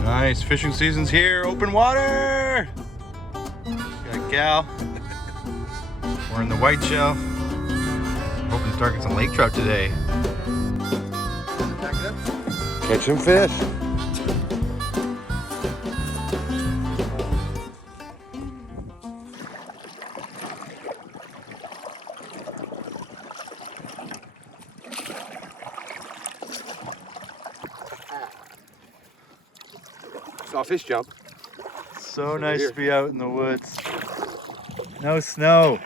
Nice, fishing season's here, open water! Got Gal. We're in the Whiteshell. Hoping to start getting some lake trout today. Catch some fish. Saw a fish jump. So nice to be out in the woods. No snow.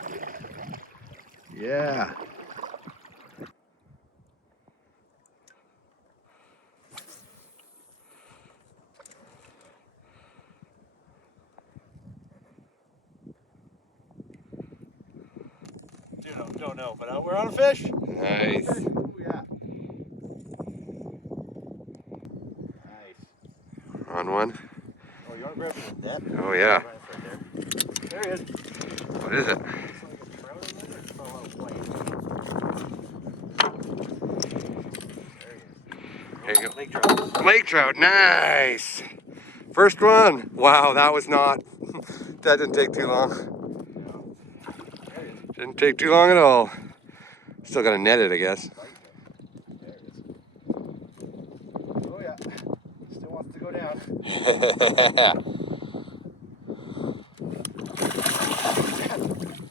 Yeah. Don't know, but we're on a fish. Nice. Ooh, yeah. Nice. On one. Oh, you want to grab the net? Oh yeah. Right there. There he is. What is it? It's like a trout in there. It's a little white. There he is. There you go. Lake trout. Lake trout. Nice. First one. Wow, that was not. That didn't take too long. Didn't take too long at all. Still gotta net it, I guess. There it is. Oh yeah. Still wants to go down.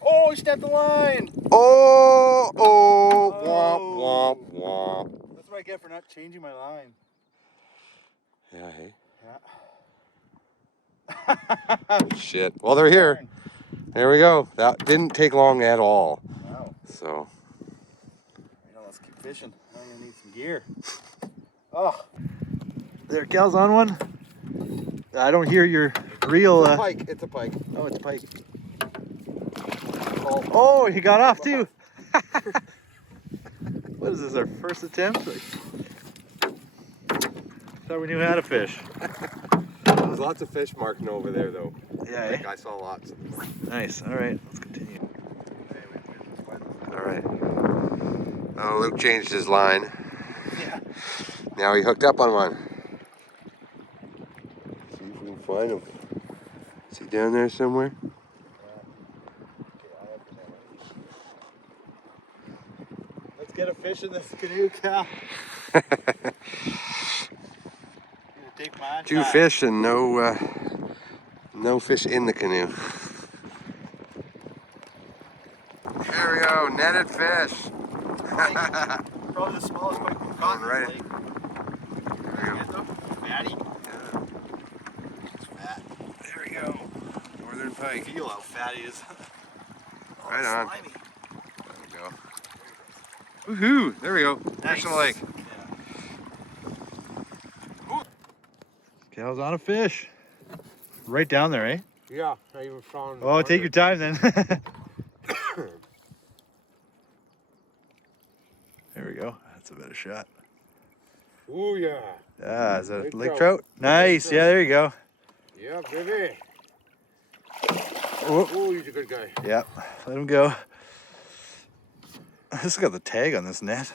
Oh, he stepped the line. Oh, womp, womp, womp. That's what I get for not changing my line. Yeah, hey. Yeah. Shit. Well, they're here. There we go. That didn't take long at all. Wow. So. Let's keep fishing. I'm gonna need some gear. Oh. There, Cal's on one. I don't hear your reel. It's a pike. It's a pike. Oh, it's a pike. Oh, he got off too. What is this, our first attempt? Thought we knew how to fish. There's lots of fish marking over there, though. Yeah, Like, I saw lots. Nice. All right, let's continue. All right. Oh, Luke changed his line. Yeah. Now he hooked up on one. See if we can find him. Is he down there somewhere? Let's get a fish in this canoe, Cal. Take my Two time. fish and no fish in the canoe. There we go, netted fish. Probably the smallest pike we've caught in Right. this lake. There we go. Fatty. Yeah. It's fat. There we go. Northern I pike. feel how fat he is. Oh, Right on. slimy. There we go. Woohoo! There we go. Fish in the lake. Yeah. Cal's on a fish. Right down there, eh? Yeah, I even found. Oh, take your time then. There we go. That's a better shot. Ooh, yeah. Yeah, is that Lake lake trout. trout? Nice. trout. Yeah, there you go. Yeah, baby. Oh, Oh, he's a good guy. yeah. Let him go. This has got the tag on this net.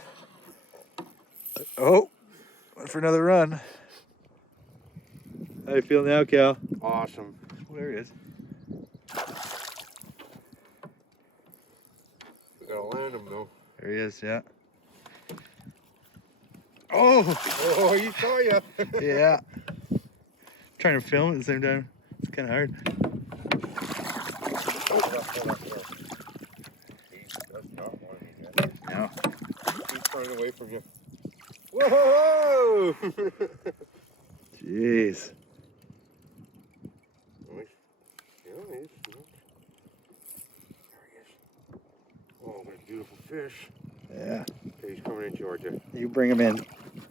Oh, went for another run. How you feel now, Cal? Awesome. Oh, there he is. We gotta land him though. There he is, yeah. Oh! Oh, he saw ya. Yeah. Trying to film at the same time. It's kind of hard. No. He's running away from you. Whoa! Jeez. Nice. Yeah, he's. There he is. Oh, what a beautiful fish. Yeah. Okay, he's coming in towards you. You bring him in.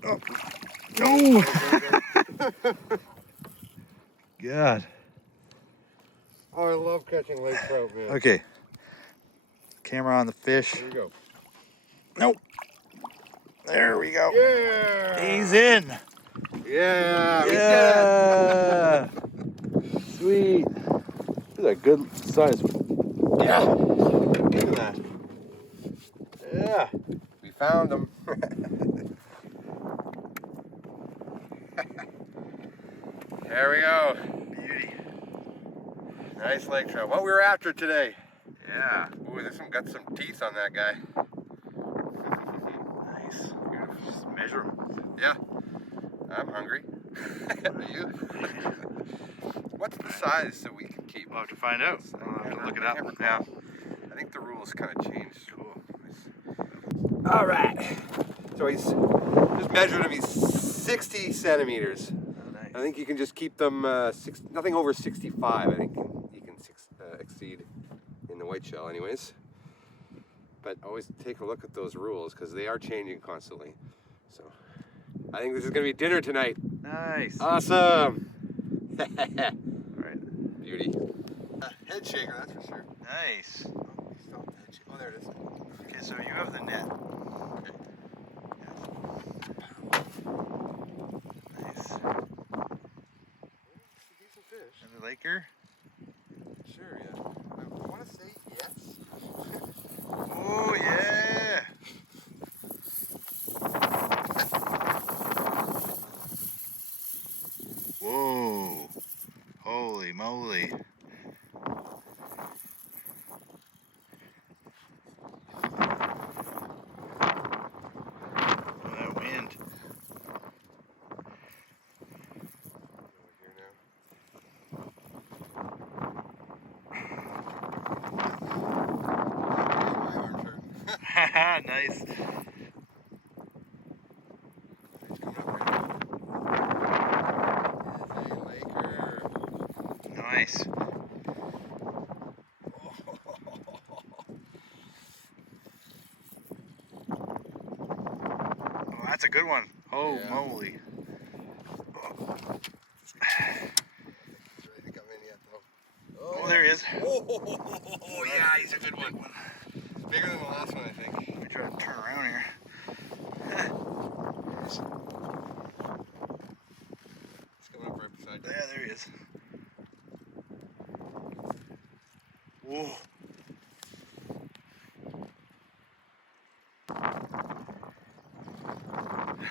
Oh. No! God. Oh, I love catching lake trout, man. Okay. Camera on the fish. Here we go. Nope. There we go. Yeah! He's in. Yeah! Yeah. Sweet. This is a good size. Yeah! Look at that. Yeah! We found him. There we go. Beauty. Nice lake trout. What we were after today. Yeah. Ooh, got some teeth on that guy. Nice. Beautiful. Just measure them. Yeah. I'm hungry. Are you? What's the size that we can keep? We'll have to find out. We'll have to look it up. Yeah. I think the rules kind of changed. Cool. All right. So he's just measured him. He's 60 centimeters. Oh, nice. I think you can just keep them nothing over 65. I think you can exceed in the whiteshell, anyways. But always take a look at those rules because they are changing constantly. So I think this is gonna be dinner tonight. Nice. Awesome. All right. Beauty. Head shaker, that's for sure. Nice. Oh, there it is. Okay, so you have the net. Okay. Nice. Decent fish. And the Laker. Sure, yeah. I want to say yes. Oh yeah. Whoa. Holy moly. That wind. Nice. Nice. Oh, that's a good one. Oh, Yeah. moly. Oh, there he is. Oh, yeah, he's a good one. Bigger than the last one, I think. Let me try to turn around here. It's coming up right beside you. Yeah, there he is. Whoa.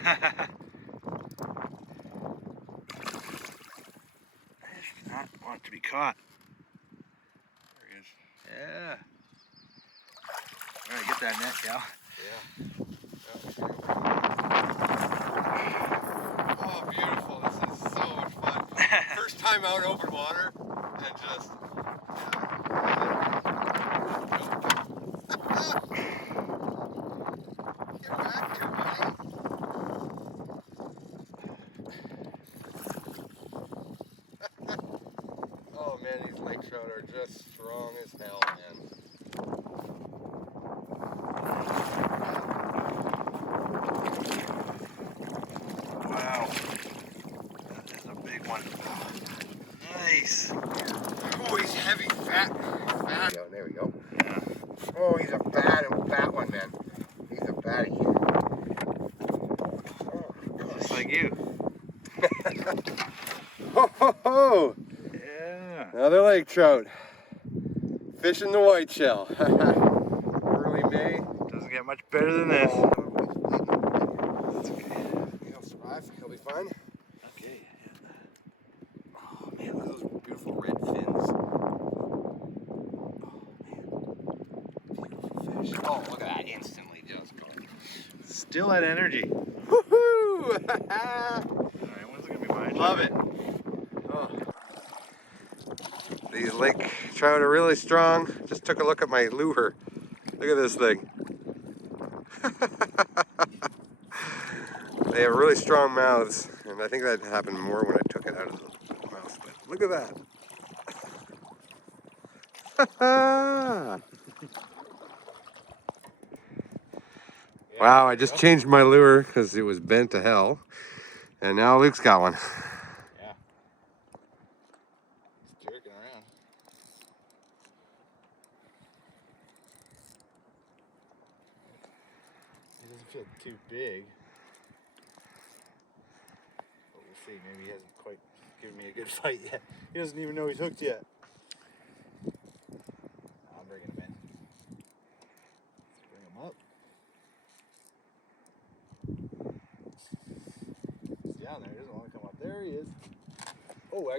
I just do not want it to be caught. There he is. Yeah. All right, get that net, Cal. Yeah. Oh, beautiful. This is so much fun. First time out in open water and just... Get back here, buddy. Oh man, these lake trout are just strong as hell, man. Wow. That is a big one. Nice. Oh, he's heavy, fat. There we go. Yeah. Oh, he's a fat one, man. He's a fatty. Just like you. Ho, ho, ho. Yeah. Another lake trout. Fishing the whiteshell. Early May. Doesn't get much better than this. That's okay. He'll survive. He'll be fine. Okay. Oh man, look at those beautiful red fins. Oh man. Beautiful fish. Oh, look at that. Instantly just gone. Still that energy. Woohoo! Alright, when's it gonna be my turn? Love it. Oh. These lake trout are really strong. Just took a look at my lure. Look at this thing. They have really strong mouths, and I think that happened more when I took it out of the mouth. But look at that. Wow, I just changed my lure because it was bent to hell. And now Luke's got one. Yeah. It's jerking around. He doesn't feel too big. But we'll see. Maybe he hasn't quite given me a good fight yet. He doesn't even know he's hooked yet. I'm bringing him in. Let's bring him up. He's down there. He doesn't want to come up. There he is.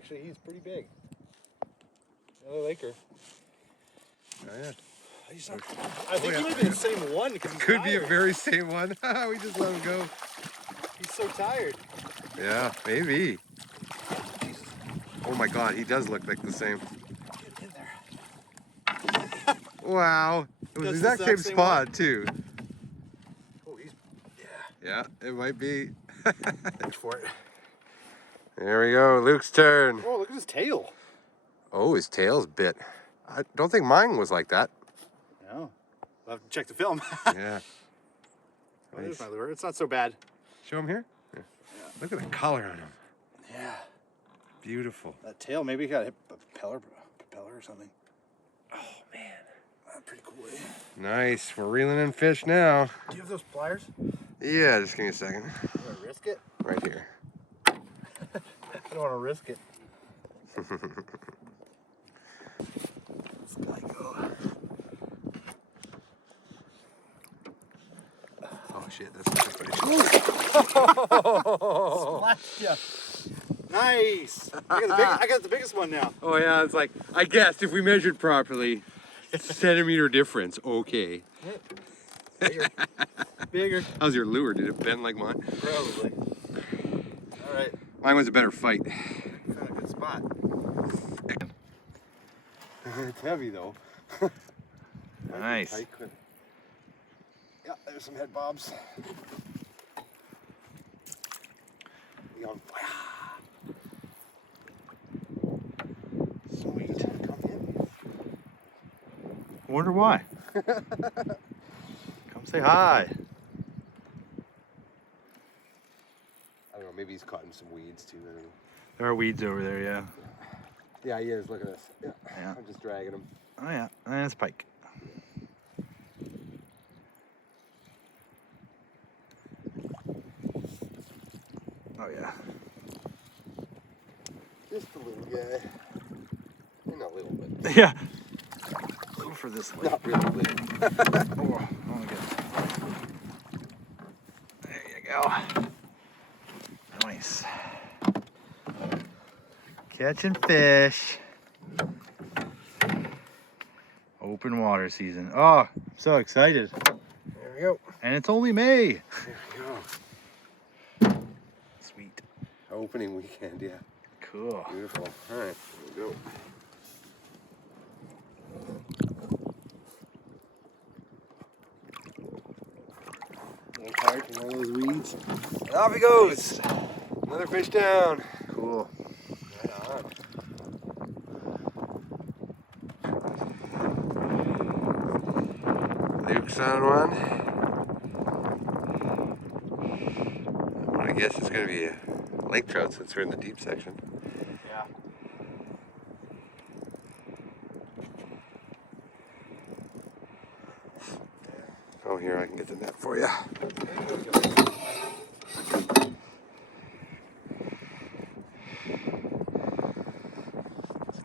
actually, he's pretty big. Another Laker. Oh, yeah. I think he might be the same one because he's Could be a tired. very same one. We just let him go. He's so tired. Yeah, maybe. Oh my God, he does look like the same. Get in there. Wow. It was the That's exact same spot, too. Oh, he's, Yeah, it might be. reach for it. There we go, Luke's turn. Oh, look at his tail. Oh, his tail's bit. I don't think mine was like that. No. We'll have to check the film. Yeah. There's my lure. It's not so bad. Show him here. Yeah. Look at the color on him. Yeah. Beautiful. That tail, maybe he got hit by a propeller or something. Oh, man. Pretty cool, eh? Nice. We're reeling in fish now. Do you have those pliers? Yeah, just give me a second. You want to risk it? Right here. I don't want to risk it. Let's go. Oh shit, that's funny. Splashed ya. Nice. I got the biggest one now. Oh yeah, it's like, I guess if we measured properly, centimeter difference, okay. Bigger. How's your lure? Did it bend like mine? Probably. All right. Mine was a better fight. Found a good spot. It's heavy though. Nice. Yeah, there's some head bobs. On fire. Sweet. Come in. Wonder why. Come say hi. I don't know, maybe he's caught in some weeds too. I don't know. There are weeds over there, yeah. Yeah, he is. Look at this. Yeah. Yeah. I'm just dragging him. Oh yeah, and it's pike. Oh yeah. Just a little guy. Not a little bit. Yeah. Go for this one. Not really little. Oh, good. There you go. Nice. Catching fish. Open water season. Oh, I'm so excited. There we go. And it's only May. There we go. Sweet. Opening weekend, yeah. Cool. Beautiful. All right, here we go. Tired from all those weeds. And off he goes. Another fish down. Cool. Right on. Luke's on one. I guess it's going to be a lake trout since we're in the deep section. Yeah. Oh, here, I can get the net for you.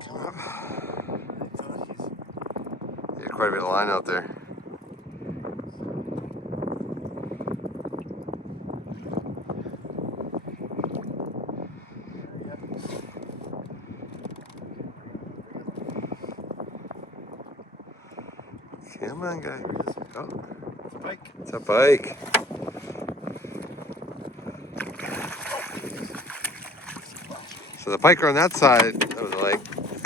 Come up. There's quite a bit of line out there. Come on, guy. Oh. It's a pike. It's a pike. So the pike are on that side of the lake.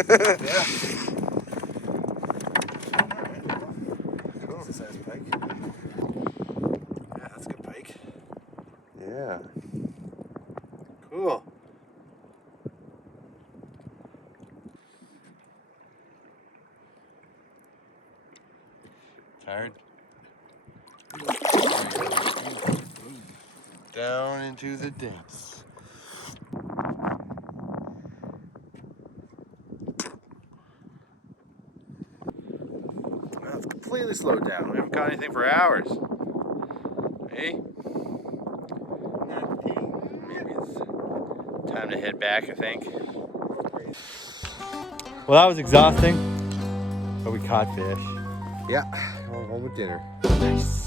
Yeah. Cool. That's a size pike. Yeah, that's a good pike. Yeah. Cool. Tired? Down into the depths. Well, it's completely slowed down. We haven't caught anything for hours. Hey? Maybe it's time to head back, I think. Well, that was exhausting, but we caught fish. Yeah, going home with dinner. Nice.